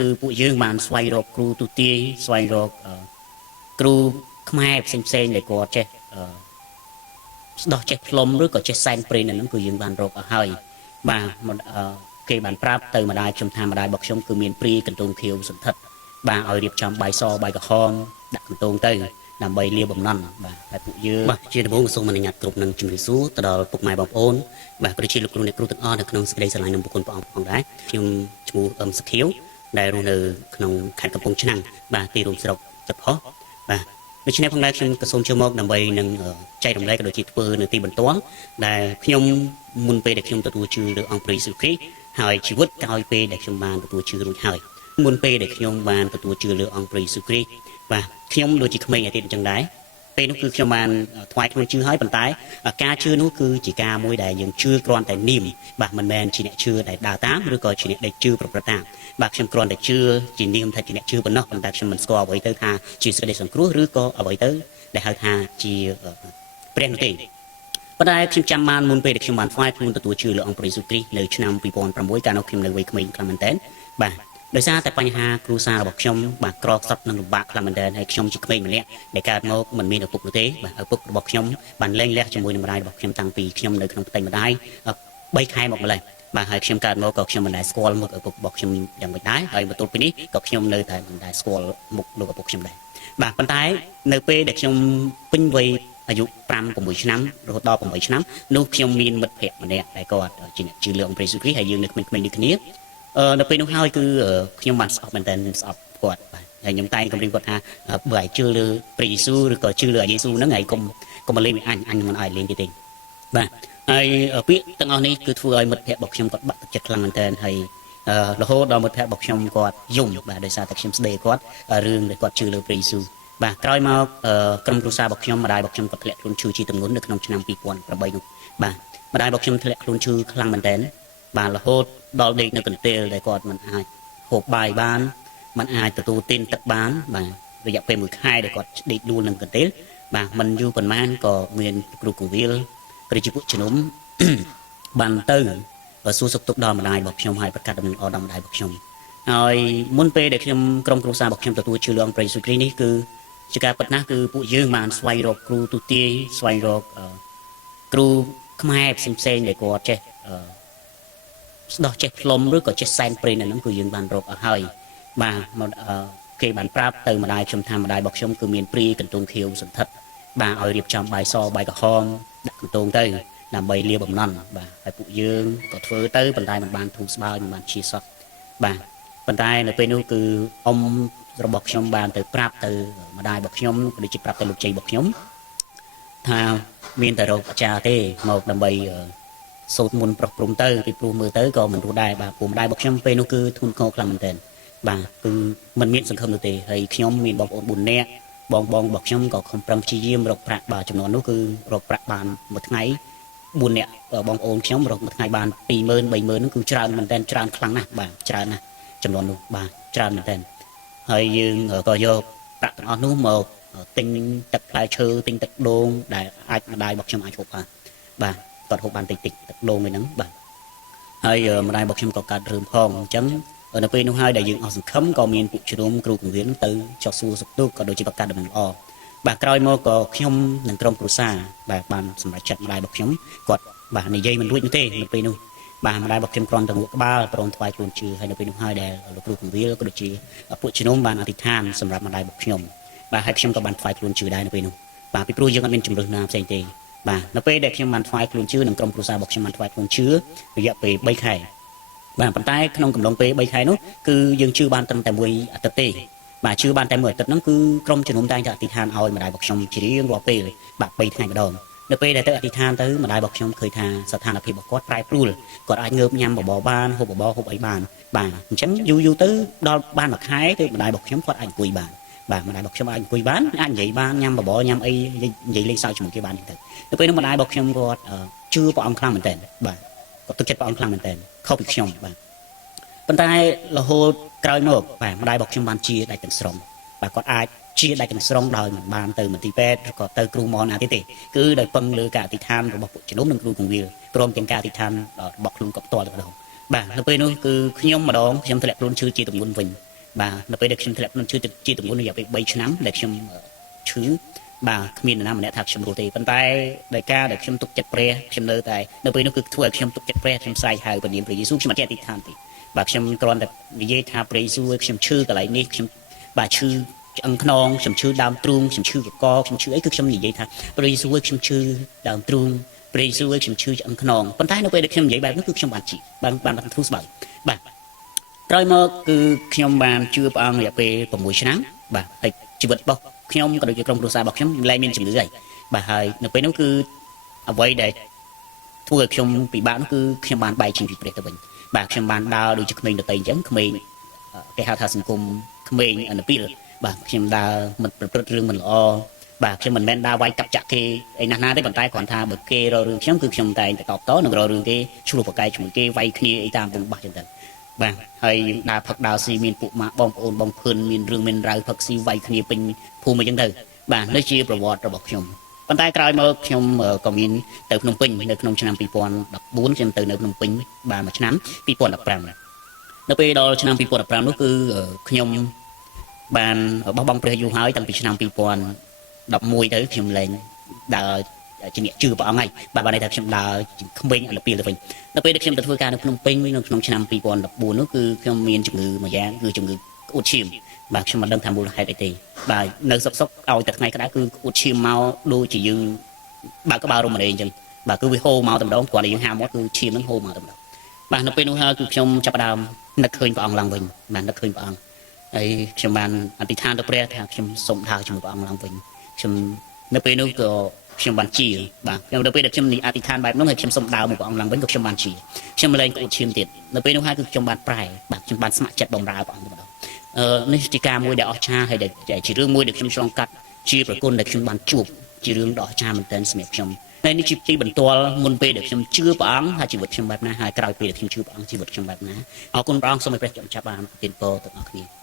គឺពួកយើងបានស្វែងរកគ្រូទូទាយស្វែងរកគ្រូខ្មែរផ្សេងៗដែលគាត់ចេះស្ដោះចេះផ្លុំឬក៏ចេះសែនព្រេនហ្នឹងគឺយើងបានរកឲ្យហើយបាទគេបានប្រាប់ទៅម្ដាយខ្ញុំថាម្ដាយរបស់ខ្ញុំគឺមានព្រីកន្ទោងខៀវសន្ធិដ្ឋបាទឲ្យរៀបចំបាយសបាយក្រហមដាក់កន្ទោងទៅដើម្បីលាបំណន់បាទហើយពួកយើងបាទជាដំបូងសូមអនុញ្ញាតគ្រប់នឹងជំរាបសួរទៅដល់ពុកម៉ែបងប្អូនបាទក៏ដូចជាលោកគ្រូអ្នកគ្រូទាំងអស់នៅក្នុងសេចក្តីស្រឡាញ់និងបុគ្គលព្រះអង្គផងដែរខ្ញុំឈ្មោះសុខៀវដែលរស់នៅក្នុងខេត្តកំពង់ឆ្នាំងបាទទីរួមស្រុកទឹកផុសបាទដូច្នេះផងដែរខ្ញុំក៏សូមចូលមកដើម្បីនឹងចែករំលែកក៏ដូចជាធ្វើនៅទីបន្ទាល់ដែលខ្ញុំមុនពេលដែលខ្ញុំទទួលជឿលើអង្គព្រះយេស៊ូវគ្រីស្ទហើយជីវិតក្រោយពេលដែលខ្ញុំបានទទួលជឿរួចហើយមុនពេលដែលខ្ញុំបានទទួលជឿលើអង្គព្រះយេស៊ូវគ្រីស្ទបាទខ្ញុំដូចជាក្មេងឯទៀតអញ្ចឹងដែរពេលនោះគឺខ្ញុំបានថ្វាយខ្លួនជឿហើយប៉ុន្តែការជឿនោះគឺជាការមួយដែលយើងជឿគ្រាន់តែនាមបាទមិនមែនជាអ្នកជឿដែលដើរតាមឬក៏ជាអ្នកដែលជឿប្រព្រឹត្តតាមបាទខ្ញុំគ្រាន់តែជឿជានាមថាជាអ្នកជឿប៉ុណ្ណោះប៉ុន្តែខ្ញុំមិនស្គាល់អ្វីទៅថាជាសេចក្តីសង្គ្រោះឬក៏អ្វីទៅដែលហៅថាជាព្រះនោះទេប៉ុន្តែខ្ញុំចាំបានមុនពេលដែលខ្ញុំបានថ្វាយខ្លួនទទួលជឿលើអង្គព្រះយេស៊ូវគ្រីស្ទនៅឆ្នាំ2006កាលនោះខ្ញុំនៅវ័យក្មេងខ្លាំងមែនទែនបាទដោយសារតែបញ្ហាគ្រួសាររបស់ខ្ញុំបាទក្រខ្សត់និងលំបាកខ្លាំងមែនទែនហើយខ្ញុំជាក្មេងម្នាក់ដែលកើតមកមិនមានឪពុកនោះទេបាទឪពុករបស់ខ្ញុំបានលែងលះជាមួយនឹងម្ដាយរបស់ខ្ញុំតាំងពីខ្ញុំនៅក្នុងផ្ទៃម្ដាយ3ខែមកម្លេះបាទហើយខ្ញុំកើតមកក៏ខ្ញុំមិនដែលស្គាល់មុខឪពុករបស់ខ្ញុំយ៉ាងមិនដែរហើយបន្ទាប់ពីនេះក៏ខ្ញុំនៅតែមិនដែលស្គាល់មុខលោកឪពុកខ្ញុំដែរបាទប៉ុន្តែនៅពេលដែលខ្ញុំពេញវ័យអាយុ5 6ឆ្នាំរហូតដល់8ឆ្នាំនោះខ្ញុំមានមិត្តភក្តិម្នាក់ដែលគាត់ជាអ្នកជឿលើអង្គព្រះយេស៊ូវគ្រីស្ទហើយយើងនៅក្មេងៗដូចគ្នានៅពេលនោះហើយគឺខ្ញុំបានស្អប់មែនតើស្អប់គាត់បាទហើយខ្ញុំតែងគំរាមគាត់ថាបើឲ្យជឿលើព្រះយេស៊ូវឬក៏ជឿលើយេស៊ូវហ្នឹងហើយកុំមកលេងអញមិនឲ្យលេងទេបាទហើយពាក្យទាំងអស់នេះគឺធ្វើឲ្យមិត្តភក្តិរបស់ខ្ញុំគាត់បាក់ទឹកចិត្តខ្លាំងមែនតើហើយរហូតដល់មិត្តភក្តិរបស់ខ្ញុំគាត់យំបាទដោយសារតែខ្ញុំស្ដីគាត់រឿងដែលគាត់ជឿលើព្រះយេស៊ូវបាទក្រោយមកក្រុមគ្រួសាររបស់ខ្ញុំម្ដាយរបស់ខ្ញុំគាត់ធ្លាក់ខ្លួនឈឺជាទម្ងន់នៅក្នុងឆ្នាំ2008នោះបាទម្ដាយរបស់ខ្ញុំធ្លាក់ខ្លួនឈឺខ្លាំងមែនតើបាទរហូតដល់ដេកនៅកន្ទេលដែលគាត់មិនអាចហូបបាយបានមិនអាចទទួលទានទឹកបានបាទរយៈពេល1ខែដែលគាត់ដេកដួលនៅកន្ទេលបាទមិនយូរប៉ុន្មានក៏មានគ្រូកងវិលប្រជាពួកជំនុំបានទៅសួរសុខទុក្ខដល់ម្ដាយរបស់ខ្ញុំហើយប្រកាសដំណឹងល្អដល់ម្ដាយរបស់ខ្ញុំហើយមុនពេលដែលខ្ញុំក្រុមគ្រួសាររបស់ខ្ញុំទទួលជឿលើអង្គព្រះយេស៊ូវគ្រីស្ទនេះគឺជាការពិតណាស់គឺពួកយើងបានស្វែងរកគ្រូទូទាយស្វែងរកគ្រូខ្មែរផ្សេងៗដែលគាត់ចេះស្ដោះចេះផ្លុំឬក៏ចេះសែនព្រេនហ្នឹងគឺយើងបានរកឲ្យហើយបាទគេបានប្រាប់ទៅម្ដាយខ្ញុំថាម្ដាយរបស់ខ្ញុំគឺមានព្រីកន្ទោងខៀវសន្ធិដ្ឋបាទឲ្យរៀបចំបាយសបាយក្រហមដាក់កន្ទោងទៅដើម្បីលាបំណន់បាទហើយពួកយើងក៏ធ្វើទៅប៉ុន្តែមិនបានធូរស្បើយមិនបានជាសោះបាទប៉ុន្តែនៅពេលនោះគឺអ៊ំរបស់ខ្ញុំបានទៅប្រាប់ទៅម្ដាយរបស់ខ្ញុំក៏ដូចជាប្រាប់ទៅលោកជ័យរបស់ខ្ញុំថាមានតែរកអាចារ្យទេមកដើម្បីសូត្រមន្តប្រោះព្រំទៅពីព្រោះមើលទៅក៏មិនរស់ដែរបាទព្រោះម្ដាយរបស់ខ្ញុំពេលនោះគឺធ្ងន់ធ្ងរខ្លាំងមែនទែនបាទគឺមិនមានសង្ឃឹមនោះទេហើយខ្ញុំមានបងប្អូន4នាក់បងរបស់ខ្ញុំក៏ខំប្រឹងព្យាយាមរកប្រាក់បាទចំនួននោះគឺរកប្រាក់បានមួយថ្ងៃ4នាក់បងប្អូនខ្ញុំរកមួយថ្ងៃបាន20000 30000នោះគឺច្រើនមែនទែនច្រើនខ្លាំងណាស់បាទច្រើនណាស់ចំនួននោះបាទច្រើនមែនទែនហើយយើងក៏យកប្រាក់ទាំងអស់នោះមកទិញទឹកផ្លែឈើទិញទឹកដូងដែលអាចម្ដាយរបស់ខ្ញុំអាចហូបបានបាទគាត់ហូបបានតិចទឹកដូងឯហ្នឹងបាទហើយម្ដាយរបស់ខ្ញុំក៏កើតរឿងផងអញ្ចឹងនៅពេលនោះហើយដែលយើងអស់សង្ឃឹមក៏មានពួកជ្រុំគ្រូកងវិលទៅចោះសួរសុខទុក្ខក៏ដូចជាប្រកាសដំណឹងល្អបាទក្រោយមកក៏ខ្ញុំនិងក្រុមគ្រួសារបាទបានសម្រេចចិត្តម្ដាយរបស់ខ្ញុំគាត់បាទនិយាយមិនរួចទេនៅពេលនោះបាទម្ដាយរបស់ខ្ញុំគ្រាន់តែងក់ក្បាលព្រមថ្វាយខ្លួនជឿហើយនៅពេលនោះហើយដែលលោកគ្រូកងវិលក៏ដូចជាពួកជ្រុំបានអធិដ្ឋានសម្រាប់ម្ដាយរបស់ខ្ញុំបាទហើយខ្ញុំក៏បានថ្វាយខ្លួនជឿដែរនៅពេលនោះបាទពីព្រោះយើងអត់មានជំរឿនណាផ្សេងទេបាទនៅពេលដែលខ្ញុំបានថ្វាយខ្លួនជឿនិងក្រុមគ្រួសាររបស់ខ្ញុំបានថ្វាយខ្លួនជឿរយៈពេល3ខែបាទប៉ុន្តែក្នុងកំឡុងពេល3ខែនោះគឺយើងជឿបានត្រឹមតែមួយអាទិត្យទេបាទជឿបានតែមួយអាទិត្យហ្នឹងគឺក្រុមជំនុំតែងតែអធិដ្ឋានឲ្យម្ដាយរបស់ខ្ញុំជារៀងរាល់ពេលបាទ3ថ្ងៃម្ដងនៅពេលដែលទៅអធិដ្ឋានទៅម្ដាយរបស់ខ្ញុំឃើញថាស្ថានភាពរបស់គាត់ប្រែប្រួលគាត់អាចងើបញ៉ាំបបរបានហូបបបរហូបអីបានបាទអញ្ចឹងយូរទៅដល់បានមួយខែទៅម្ដាយរបស់ខ្ញុំគាត់អាចអង្គុយបានបាទម្ដាយរបស់ខ្ញុំអាចអង្គុយបានអាចនិយាយបានញ៉ាំបបរញ៉ាំអីនិយាយលេងសើចជាមួយគេបានទៅពេលនោះម្ដាយរបស់ខ្ញុំគាត់ជឿព្រះអង្គខ្លាំងមែនតើបាទគាត់ទឹកចិត្តព្រះអង្គខ្លាំងមែនតើខុសពីខ្ញុំបាទប៉ុន្តែរហូតក្រោយមកបាទម្ដាយរបស់ខ្ញុំបានជាដាច់ទាំងស្រុងបាទគាត់អាចជាដាច់ទាំងស្រុងដោយមិនបានទៅមន្ទីរពេទ្យឬក៏ទៅគ្រូមណាទេគឺដោយពឹងលើការអធិដ្ឋានរបស់ពួកជំនុំនិងគ្រូកងវិលព្រមទាំងការអធិដ្ឋានរបស់ខ្លួនក៏ផ្ទាល់តែម្ដងបាទនៅពេលនោះគឺខ្ញុំម្ដងខ្ញុំធ្លាក់ខ្លួនឈឺជាទម្ងន់វិញ បាទនៅពេលដែលខ្ញុំធ្លាក់ខ្លួនឈឺជាទម្ងន់រយៈពេល3ឆ្នាំដែលខ្ញុំឈឺបាទគ្មាននរណាម្នាក់ថាខ្ញុំរស់ទេប៉ុន្តែដោយការដែលខ្ញុំទុកចិត្តព្រះខ្ញុំនៅតែនៅពេលនោះគឺធ្វើឲ្យខ្ញុំទុកចិត្តព្រះខ្ញុំស្រែកហៅព្រះនាមព្រះយេស៊ូវខ្ញុំអត់ចេះអធិដ្ឋានទេបាទខ្ញុំគ្រាន់តែនិយាយថាព្រះយេស៊ូវឲ្យខ្ញុំឈឺកន្លែងនេះខ្ញុំបាទឈឺឆ្អឹងខ្នងខ្ញុំឈឺដើមទ្រូងខ្ញុំឈឺកកខ្ញុំឈឺអីគឺខ្ញុំនិយាយថាព្រះយេស៊ូវឲ្យខ្ញុំឈឺដើមទ្រូងព្រះយេស៊ូវឲ្យខ្ញុំឈឺឆ្អឹងខ្នងប៉ុន្តែនៅពេលដែលខ្ញុំនិយាយបែបនោះគឺខ្ញុំបានជីបានធូរស្បើយបាទក្រោយមកគឺខ្ញុំបានជឿព្រះអង្គរយៈពេល6ឆ្នាំបាទហើយជីវិតរបស់ខ្ញុំក៏ដូចជាក្រុមគ្រួសាររបស់ខ្ញុំលែងមានជំងឺហើយបាទហើយនៅពេលនោះគឺអ្វីដែលធ្វើឲ្យខ្ញុំពិបាកនោះគឺខ្ញុំបានបែកចេញពីព្រះទៅវិញបាទខ្ញុំបានដើរដូចជាក្មេងដទៃអញ្ចឹងក្មេងគេហៅថាសង្គមក្មេងនៅពីបាទខ្ញុំដើរមិនប្រព្រឹត្តរឿងមិនល្អបាទខ្ញុំមិនមែនដើរវាយកាប់ចាក់គេអីណាស់ណាទេប៉ុន្តែគ្រាន់ថាបើគេរករឿងខ្ញុំគឺខ្ញុំតែងតែតបតនឹងរករឿងគេឆ្លោះប្រកែកជាមួយគេវាយគ្នាអីតាមvùngបាសអញ្ចឹងបាទហើយដើរផឹកដើរស៊ីមានពួកម៉ាក់បងប្អូនបងភឿនមានរឿងមានរ៉ាវផឹកស៊ីវាយគ្នាពេញភូមិអញ្ចឹងទៅបាទនេះជាប្រវត្តិរបស់ខ្ញុំប៉ុន្តែក្រោយមកខ្ញុំក៏មានទៅភ្នំពេញនៅក្នុងឆ្នាំ2014ខ្ញុំទៅនៅភ្នំពេញបានមួយឆ្នាំ2015នៅពេលដល់ឆ្នាំ2015នោះគឺខ្ញុំបានបោះបង់ព្រះយូរហើយតាំងពីឆ្នាំ2011ទៅខ្ញុំលែងដើរជាអ្នកជឿព្រះអង្គហើយបាទបានន័យថាខ្ញុំដើរក្មេងអនុពីលទៅវិញនៅពេលដែលខ្ញុំទៅធ្វើការនៅភ្នំពេញនៅក្នុងឆ្នាំ2014នោះគឺខ្ញុំមានជំងឺមួយយ៉ាងគឺជំងឺក្អួតឈាមបាទខ្ញុំមិនដឹងថាមូលហេតុអីទេបាទនៅសុកឲ្យតែថ្ងៃក្តៅគឺក្អួតឈាមមកដូចជាយើងបើក្បាលរំរែងអញ្ចឹងបាទគឺវាហូរមកតែម្ដងគ្រាន់តែយើងហាមាត់គឺឈាមហ្នឹងហូរមកតែម្ដងបាទនៅពេលនោះហើយគឺខ្ញុំចាប់ផ្ដើមនឹកឃើញព្រះអង្គឡើងវិញបាទនឹកឃើញព្រះអង្គហើយខ្ញុំបានអធិដ្ឋានទៅព្រះថាខ្ញុំសូមដើរជាមួយព្រះអង្គឡើងវិញខ្ញុំនៅពេលនោះក៏ខ្ញុំបានជាបាទខ្ញុំនៅពេលដែលខ្ញុំអធិដ្ឋានបែបនោះហើយខ្ញុំសូមដើរមកព្រះអង្គឡើងវិញក៏ខ្ញុំបានជាខ្ញុំលែងក្អួតឈាមទៀតនៅពេលនោះហើយគឺខ្ញុំបានប្រែបាទខ្ញុំបានស្ម័គ្រចិត្តបម្រើព្រះអង្គតែម្ដងនេះជាការមួយដែលអស្ចារ្យហើយដែលជារឿងមួយដែលខ្ញុំឆ្លងកាត់ជាប្រគុណដែលខ្ញុំបានជួបជារឿងដ៏អស្ចារ្យមែនទែនសម្រាប់ខ្ញុំហើយនេះជាទីបន្ទាល់មុនពេលដែលខ្ញុំជឿព្រះអង្គហើយជីវិតខ្ញុំបែបណាហើយក្រោយពេលដែលខ្ញុំជឿព្រះអង្គជីវិតខ្ញុំបែបណាអរគុណព្រះអង្គសូមឲ្យព្រះចង់ចាប់បានទានពរទាំងអស់គ្នា